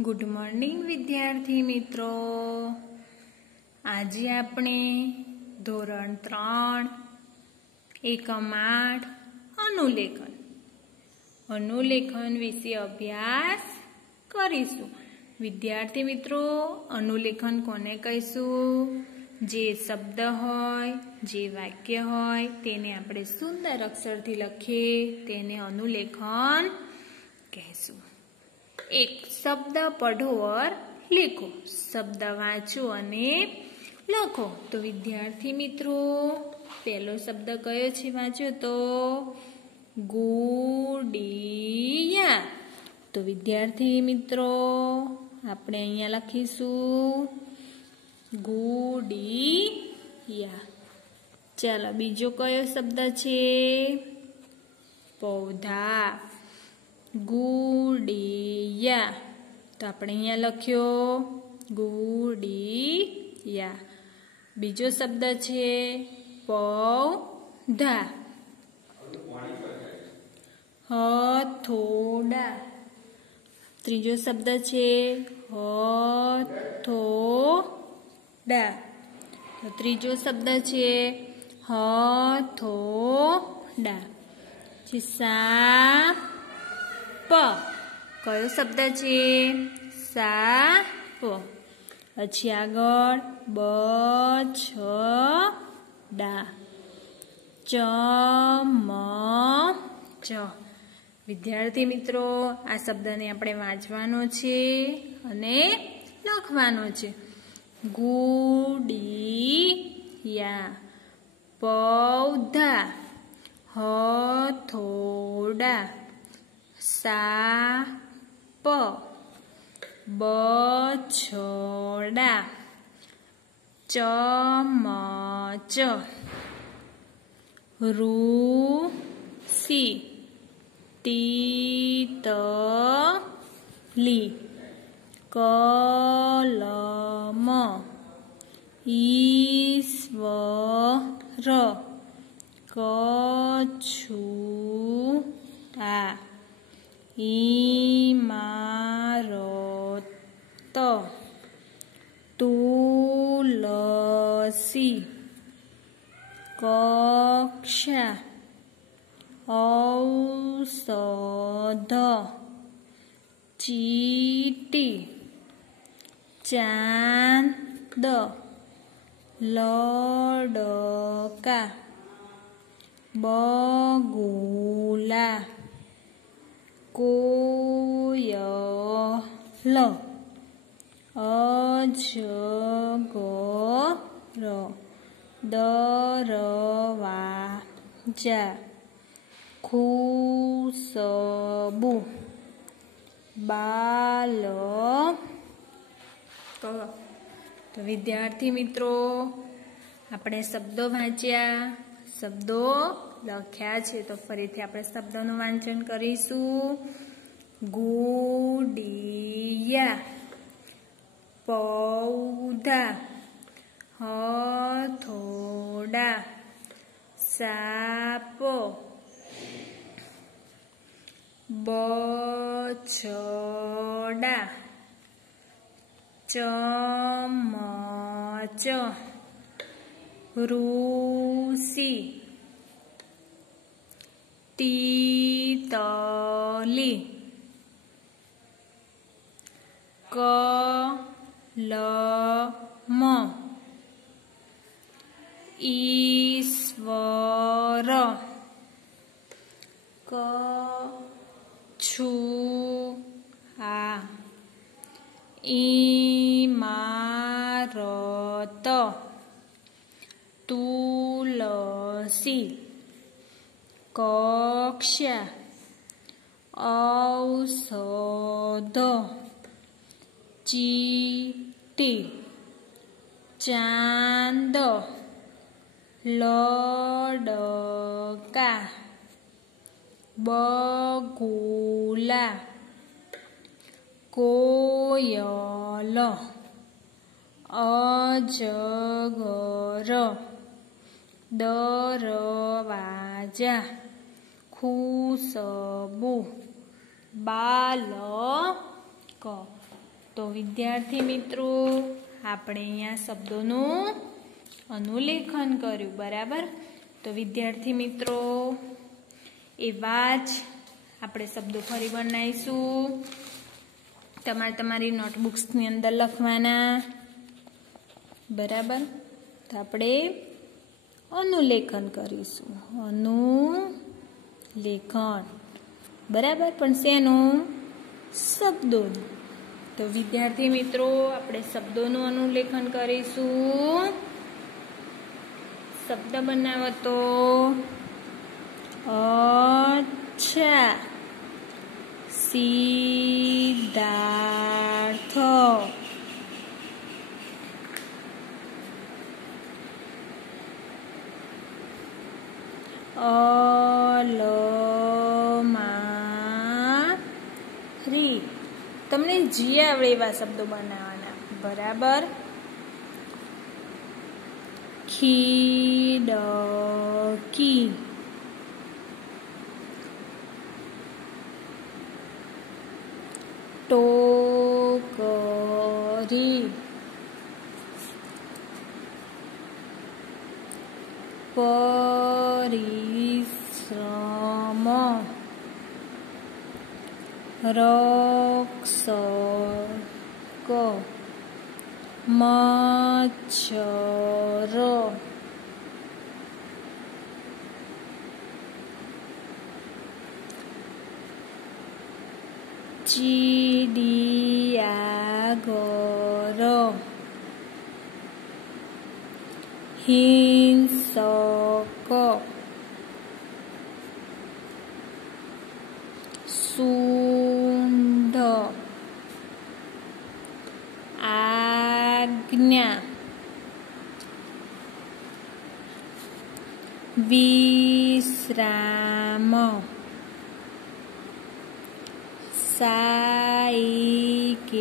Good morning વિદ્યાર્થી મિત્રો, આજે આપણે ધોરણ 3 એકમ 8 અનુલેખન વિશે અભ્યાસ કરીશું। વિદ્યાર્થી મિત્રો, અનુલેખન કોને કહીશું? જે શબ્દ હોય, જે વાક્ય હોય તેને આપણે સુંદર અક્ષરથી લખીએ તેને અનુલેખન કહીશું। एक शब्द पढ़ो और लिखो, शब्द वाँचो अने लखो। तो विद्यार्थी मित्रों, पहलो शब्द कयो छे? वाँचो तो गुड़िया। तो विद्यार्थी मित्रों, आपणे अहींया लखीशुं गुड़िया। चलो, बीजो कयो शब्द छे? पौधा। गुड़िया। तो आपणे अहींया लख्यो गुड़िया। बीजो शब्द छे पौधा। हथोड़ा। त्रीजो शब्द छे हथोड़ा। तो त्रीजो शब्द छे हथोड़ा। साप। कयो शब्द छे? साप। पछी आगळ बछड़ा। चमच। विद्यार्थी मित्रों, आ शब्द ने आपणे वांचवानो छे अने लखवानो छे। गुड़िया, पौधा, हथोड़ा, साप, बछड़ा, चमच, रूसी, तीतली, कलम, ईश्वर, कछुआ, इमारत, तुलसी, कक्षा, औषध, चीटी, चांद, लड़का, बगुला, कोयल, अजगर, दरवाजा, खुशबू, बालक। तो विद्यार्थी मित्रों, આપણે શબ્દો વાંચ્યા, શબ્દો લખ્યા છે। તો ફરીથી આપણે શબ્દોનું વાંચન કરીશું। ગુડિયા, પૌધા, હથોડા, સાપ, બછડા, ચમચ, रूसी, तीतली, कलम, ईश्वर, कछुआ, इमारत, तुलसी, कक्षा, औषध, चीटी, चांद, लड़का, बगुला, कोयल, अजगर, दरवाजा, खुशबू, बालक। તો વિદ્યાર્થી મિત્રો આપણે અહીંયા શબ્દોનું અનુલેખન કર્યું, બરાબર. તો વિદ્યાર્થી મિત્રો એવા જ આપણે શબ્દો ફરી બનાવીશું. તમારે તમારી નોટબુક્સની અંદર લખવાના, બરાબર. તો આપણે અનુલેખન કરીશું, અનુલેખન, બરાબર. પણ શેનું? શબ્દોનું. તો વિદ્યાર્થી મિત્રો આપણે શબ્દોનું અનુલેખન કરીશું. શબ્દ બનાવો તો અચ્છા, સિદ્ધાર્થ, અલમારી. તમને જે આવડે એવા શબ્દો બનાવવાના, બરાબર. ખીડકી, ટોકરી, પરિશ્રમ, રક્ષક, મચ્છર, ચીડિયાઘર, હિંસક, સૂંઢ, આજ્ઞા, વિશ્રામ, સાયકલ,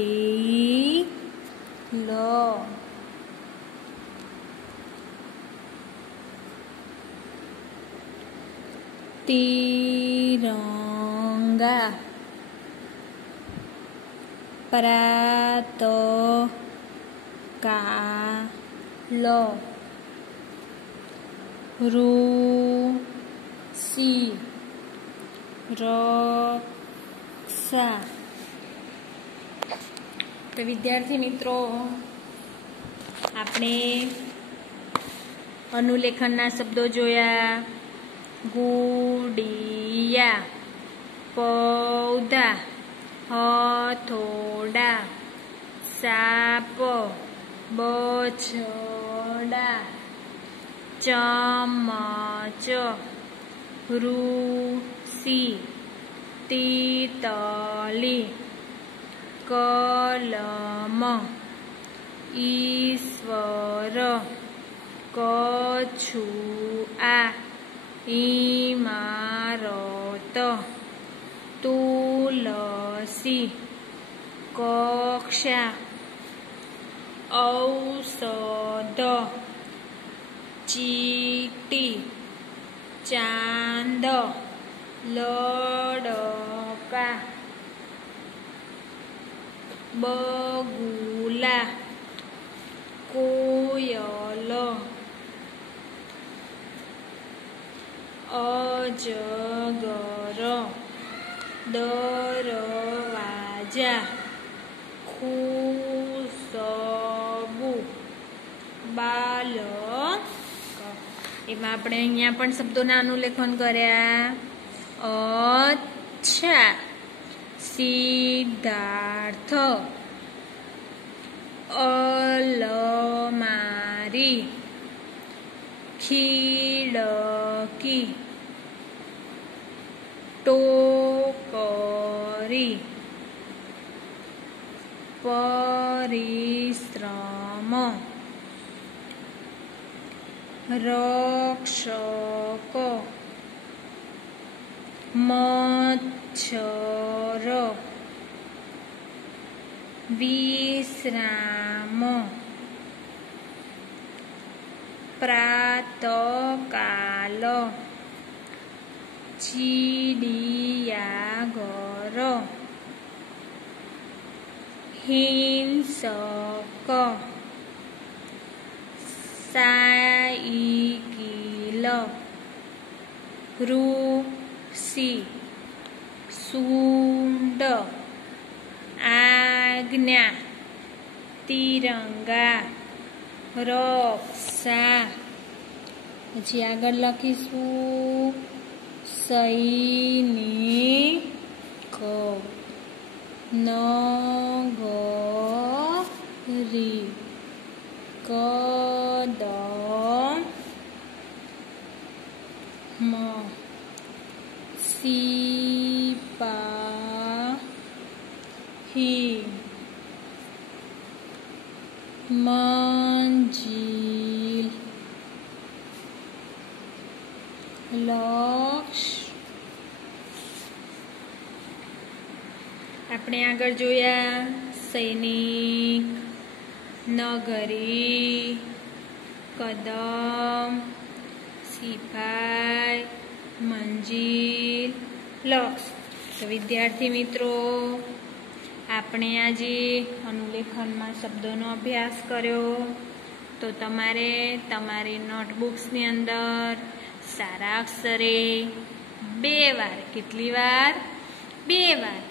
તિરંગા, પ્રાતઃકાલ, ઋષિ, રક્ષા. તો વિદ્યાર્થી મિત્રો આપણે અનુલેખનના શબ્દો જોયા. ગુડિયા, પૌધા, હથોડા, સાપ, બછડા, ચમચ, ઋષિ, તિતલી, કલમ, ઈશ્વર, કછુઆ, ઇમારત, તુલસી, કક્ષા, ઔષધ, ચીટી, ચાંદ, લડકા, બગુલા, કોયલ, અજગર, દરવાજા, ખુશબુ, બાલક. એમાં આપણે અહીંયા પણ શબ્દોના અનુલેખન કર્યા. અચ્છા, સિદ્ધાર્થ, અલમારી, ખીડકી, ટોકરી, પરિશ્રમ, રક્ષક, મચ્છર, વિશ્રામ, પ્રાતઃકાલ, ચીડિયાઘર, हिंसक साइकिल ऋषि सूंड आज्ञा तिरंगा रक्षा પછી આગળ લખીશું સૈનિક નગરી કદમ સિપાહી મંજિલ લક્ષ્ય આપણે આગળ જોયા સૈનિક નગરી કદમ સિપાઈ મંજિલ લક્ષ્ય તો વિદ્યાર્થી મિત્રો આપણે આજે અનુલેખનમાં શબ્દોનો અભ્યાસ કર્યો તો તમારે તમારી નોટબુક્સની અંદર સારા અક્ષરે 2 વાર કેટલી વાર 2 વાર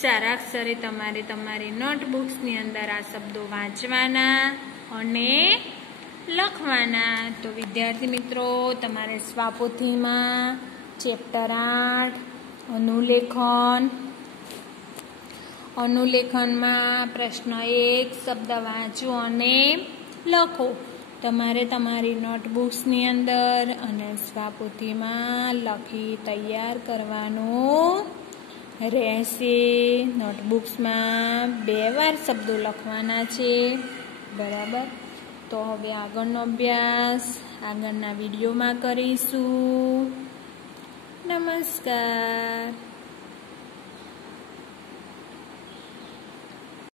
સારા અક્ષરે તમારે તમારી નોટબુક્સની અંદર આ શબ્દો વાંચવાના અને લખવાના તો વિદ્યાર્થી મિત્રો તમારે સ્વાપોથીમાં ચેપ્ટર 8 અનુલેખનમાં પ્રશ્ન 1 શબ્દ વાંચો અને લખો તમારે તમારી નોટબુક્સની અંદર અને સ્વાપોથીમાં લખી તૈયાર કરવાનું રહેશે નોટબુક્સમાં 2 વાર શબ્દો લખવાના છે બરાબર તો હવે આગળનો અભ્યાસ આગળના વિડીયોમાં કરીશું નમસ્કાર